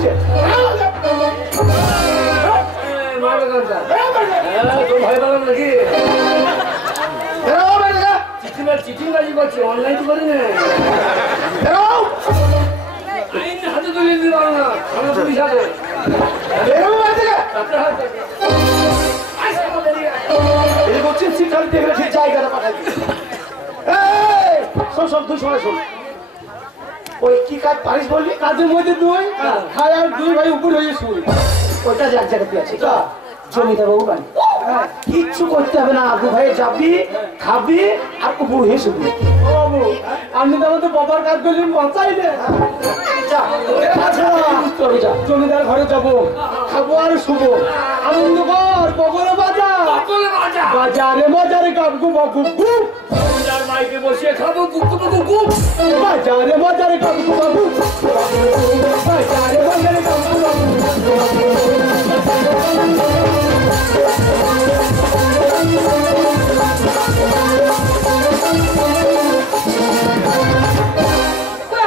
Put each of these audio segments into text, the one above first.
হচ্ছে ভয় পেলাম নাকি চিঠিং বাজি করছি অনলাইন করি না হাতে তুলে দিতে পারো না আমার পুলিশ আছে জায়গাটা পাঠাই শোন তুই শোনা শোন ওই কি কাজ পারিস বললি কাজের মধ্যে তুই খাই আর দুই ভাই উপর হয়ে শুন ওইটা যে এক জায়গাতে আছে জমিদার বাবু বাড়ি কিচ্ছু করতে হবে না দু ভাই যাবি খাবি আর উপর হয়ে শুনবি আমি তো আমাদের বাবার কাজ করলি বাঁচাই রে জমিদার ঘরে যাবো খাবো আর শুবো আনন্দ কর বগলে বাজার বাজারে বাজারে কাবগু বাবু জমিদার মাইকে বসিয়ে খাবো গুকু গুকু বাজারে বাজারে কাবগু বাবু বাজারে বাজারে কাবগু বাবু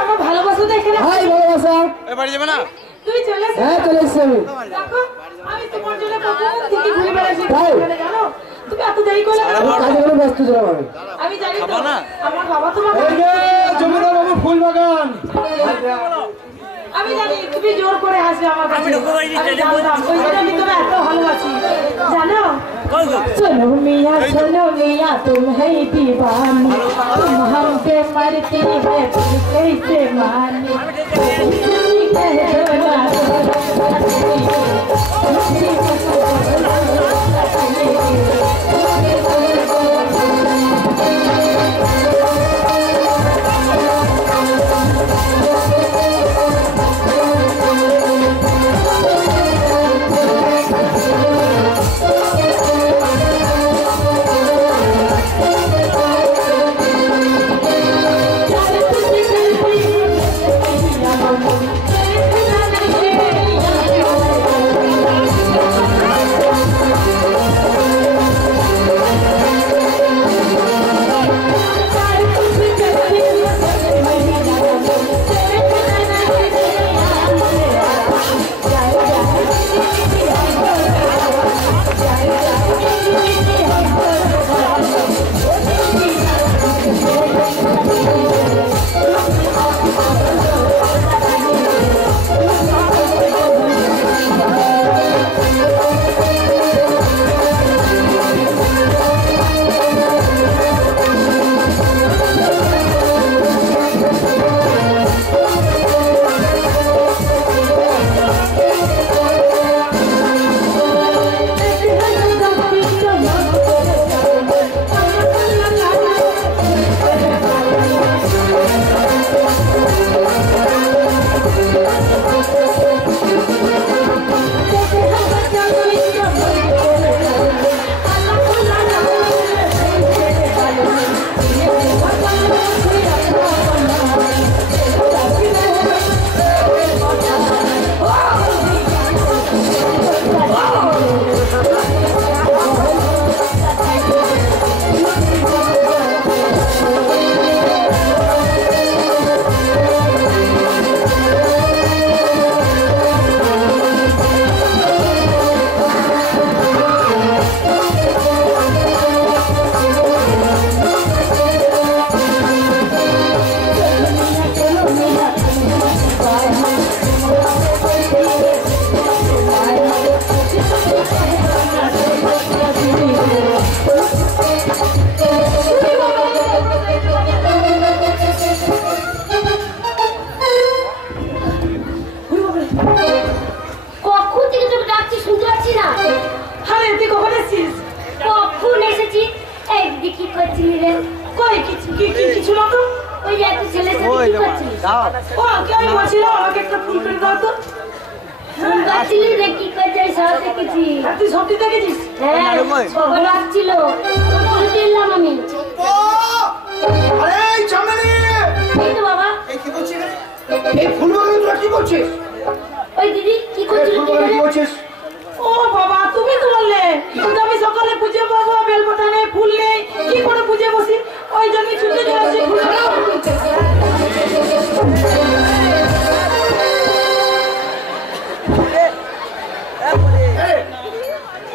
আমার ভালোবাসা দেখে না হাই ভালোবাসা বাড়ি যাবে না তুই চলে এসে হ্যাঁ চলে এসছি আমি দেখো আমি তোমার জন্য কখন থেকে ঘুরে বেড়াচ্ছি জানো তুমি এত দেরি করে কাজে করে ব্যস্ত ছিলাম আমি জানি তো আমার বাবা তোমাকে জমিদার বাবু ফুল বাগান আমি জানি তুমি জোর করে হাসবে আমার কাছে আমি জানতাম ওই জন্য আমি তোমার এত ভালোবাসি জানো सुनो मियाँ तुम है दीवानी तुम हम पे मरती है तुम कैसे माने कह दो ना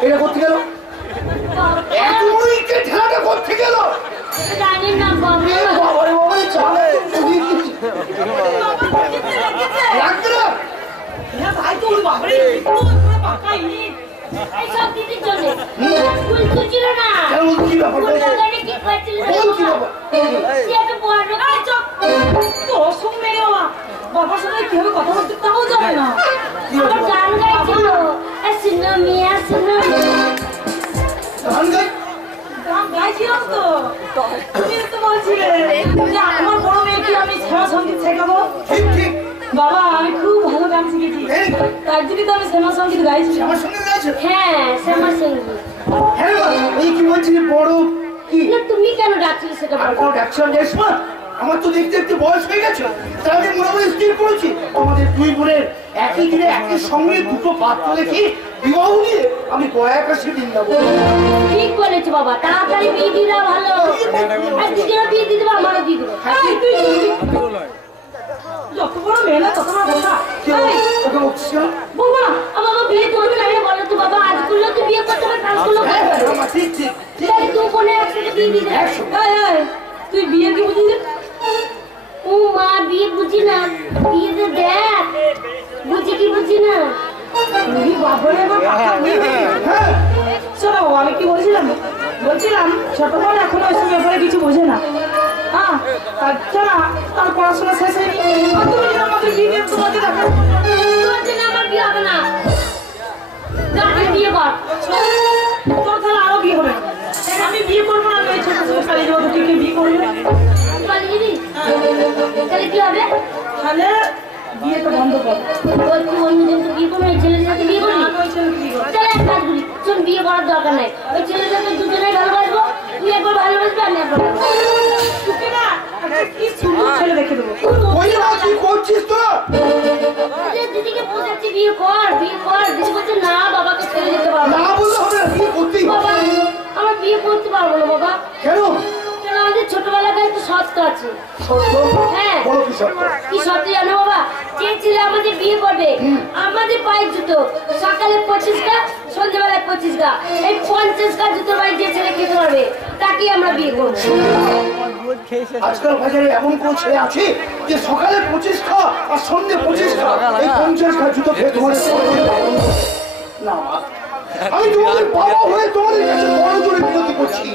এটা করতে গেল ঠেলাটা করতে গেল জানি না বাবা বাবারে বাবারে চলে লাগবে না ভাই তো ওই বাবারে পাকাই এই সব দিদির জন্য স্কুল তো ছিল না কি ব্যাপার কি করছিল কি ব্যাপার এটা বড় এই চপ তো শুনবে বাবা বাবার সঙ্গে কিভাবে কথা বলতে তাও জানে না আমার গান গাইছিল শুনো মিয়া শুনো গান গাই গান গাইছিলাম তো তুমি তো বলছিলে যে আমার বড় মেয়েকে আমি শ্যামা সঙ্গীত শেখাবো ঠিক ঠিক বাবা আমি খুব ভালো গান শিখেছি তার জন্য তো আমি শ্যামা সঙ্গীত গাইছি আমার সঙ্গে গাইছো হ্যাঁ শ্যামা সঙ্গীত হ্যাঁ এই কি বলছিস বড় কি না তুমি কেন ডাকছিলে সেটা আর বলো কোন অ্যাকশন যাস না আমার তো দেখতে দেখতে বয়স হয়ে গেছে তাই আমি মোটামুটি স্থির করেছি আমাদের দুই বোনের একই দিনে একই সঙ্গে দুটো পাত্র দেখি বিবাহ নিয়ে আমি গয়া কাছে দিন যাবো ঠিক বলেছো বাবা তাড়াতাড়ি বিয়ে দিলে ভালো আর দিদিরা বিয়ে দিয়ে দেবো আমারও দিয়ে দেবো যত বড় মেয়ে না তত বড় কথা ওকে বলছিস না বাবা আমার বিয়ে করবে না এটা বলো তো বাবা আজ করলে তো বিয়ে করতে হবে কাল করলে হ্যাঁ হ্যাঁ ঠিক ঠিক তাই তুই কোনে একসাথে বিয়ে দিবি তুই বিয়ে কি বুঝিস ও মা বিয়ে বুঝি না বিয়ে তো দেখ বুঝি কি বুঝি না তুমি বাবারে হ্যাঁ শোনো আমি কি বলছিলাম ছোট বোন এখন ওইসব ব্যাপারে কিছু বোঝে না হ্যাঁ আচ্ছা তার পড়াশোনা শেষ হয়নি আর তুমি যদি আমাকে বিয়ে দিয়ে তোমাকে দেখা তোমার জন্য আমার বিয়ে হবে না যাকে বিয়ে কর তোর তাহলে আরো বিয়ে হবে আমি বিয়ে করবো না আমি ছোট ছোট কালী দেবো তুই কি বিয়ে করবে কালী দিদি তাহলে কি হবে তাহলে বিয়ে তো বন্ধ কর ওই তুই অন্যজন তো বিয়ে করবে ছেলের সাথে বিয়ে করবি তাহলে এক কাজ করি তোর বিয়ে করার দরকার নাই ওই ছেলের সাথে দুজনেই ভালোবাসবো তুই একবার ভালোবাসবি আমি একবার তুই না কি সুন্দর ছেলে দেখে দেবো ওই না কি করছিস তো দিদিকে বোঝাচ্ছি বিয়ে কর দিদি বলছে না বাবাকে ছেড়ে যেতে পারবো না বললে হবে না বিয়ে করতেই বাবা আমার বিয়ে করতে পারবো না বাবা কেন কেন আমাদের ছোটবেলাকার একটু সত্য আছে সত্য হ্যাঁ বলো কি সত্য কি সত্য জানো বাবা যে ছেলে আমাদের বিয়ে করবে আমাদের পায়ের জুতো সকালে 25টা সন্ধ্যাবেলায় 25টা এই 50টা জুতোর বাড়ি যে ছেলে খেতে পারবে তাকে আমরা বিয়ে করবো আজকাল বাজারে এমন কোন ছেলে আছে যে সকালে 25 খা আর সন্ধ্যে 25 খা এই 50 খা জুতো খেয়ে তোমার না আমি তোমাদের বাবা হয়ে তোমাদের কাছে বড় জোরে বিরতি করছি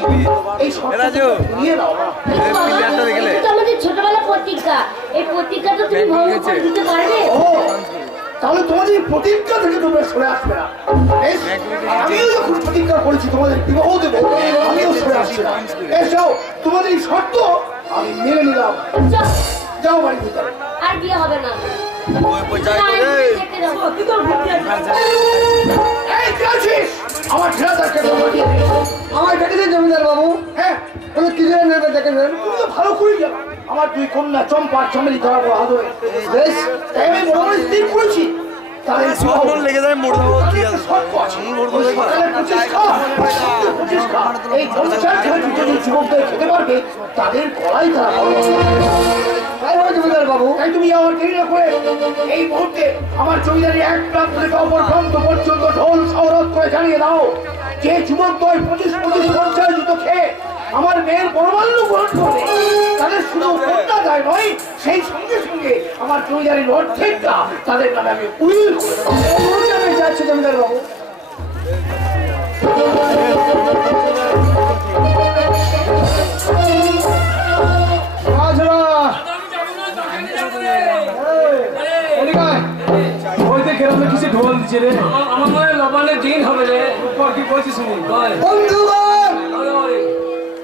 এই সত্য নিয়ে নাও না এটা আমাদের ছোটবেলা প্রতিজ্ঞা এই প্রতিজ্ঞা তো তুমি ভঙ্গ করে দিতে পারবে ও তাহলে তোমাদের প্রতিজ্ঞা থেকে তোমরা সরে আসবে না বেশ, আমিও যখন প্রতিজ্ঞা করেছি তোমাদের বিবাহ দেবো আমিও সরে আসছি না এসো তোমাদের এই শর্ত আমি মেনে নিলাম চল, যাও বাড়ি ভিতরে আর বিয়ে হবে না দেখতে দাও। এই কে আছিস আমার ছেলেটাকে খবর দিয়ে দে। আমার ডেকেছেন জমিদার বাবু হ্যাঁ কোনো কি জন্য নেবে ডেকেছেন তুমি তো ভালো করে জানো আমার দুই কন্যা চম্পা চমেলি ধরা বড় হাত বেশ তাই আমি বড় বড় স্থির করেছি তাদের সন্ডল লেগে যায় মোড় দেবো কি আছে শর্ত আছে। ওই সকালে 25 খা, সন্ধ্যে 25 খা। এই 50 খা যদি যুবকদের খেতে পারবে তাদের গলায় তারা বড় তাই হয় জমিদার বাবু তাই তুমি আমার দেরি না করে এই মুহূর্তে আমার জমিদারি এক প্রান্ত থেকে অপর প্রান্ত পর্যন্ত ঢোল সৌরভ করে জানিয়ে দাও যে যুবক দল 25-50 জুতো খেয়ে আমার মেয়ের পরমাণু গ্রহণ করবে তাদের শুধু কন্যা যায় নয় সেই সঙ্গে সঙ্গে আমার জমিদারির অর্ধেকটা তাদের নামে আমি উইল করে দেবো। এই মুহূর্তে আমি যাচ্ছি জমিদার বাবু ঢোল দিচ্ছে রে আমার মনে হয় লবানের দিন হবে রে কি বলছিস শুনি বন্ধুগণ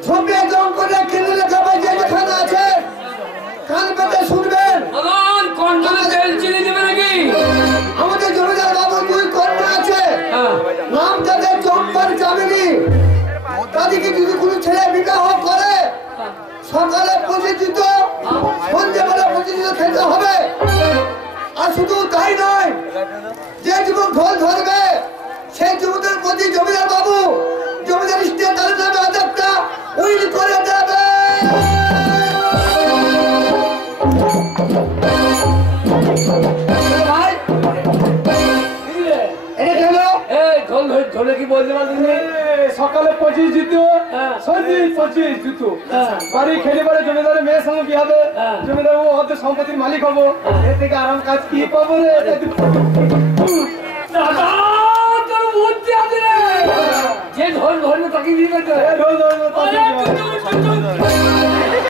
ছবি জম করে কিনে লেখাবে যে লেখানো আছে কান পেতে শুনবেন ভগবান কন্ট্রোলে তেল চিনি দেবে নাকি আমাদের জমিদার বাবুর দুই কন্যা আছে হ্যাঁ নাম তাদের চম্পার চামিনী তাদেরকে যদি কোনো ছেলে বিবাহ করে সকালে প্রতিষ্ঠিত সন্ধ্যেবেলা প্রতিষ্ঠিত খেতে হবে আর শুধু তাই নয় যে যুবক ঢোল ধরবে সেই যুবকের প্রতি জমিদার বাবু জমিদার স্টেট তাদের নামে আদেশটা উইল করে দেবে ভাই ঢোল ঢোলে কি বলতে পারছি সকালে 25 জুতো সন্ধে 25 জুতো বাড়ি খেলে পরে জমিদারের মেয়ের সঙ্গে কি হবে জমিদার ও অর্ধ সম্পত্তির মালিক হবো এর থেকে আরাম কাজ কি পাবো রে দাদা তোর বুদ্ধি আছে রে যে ঢোল ধরলে তাকে দিয়ে গেছে ঢোল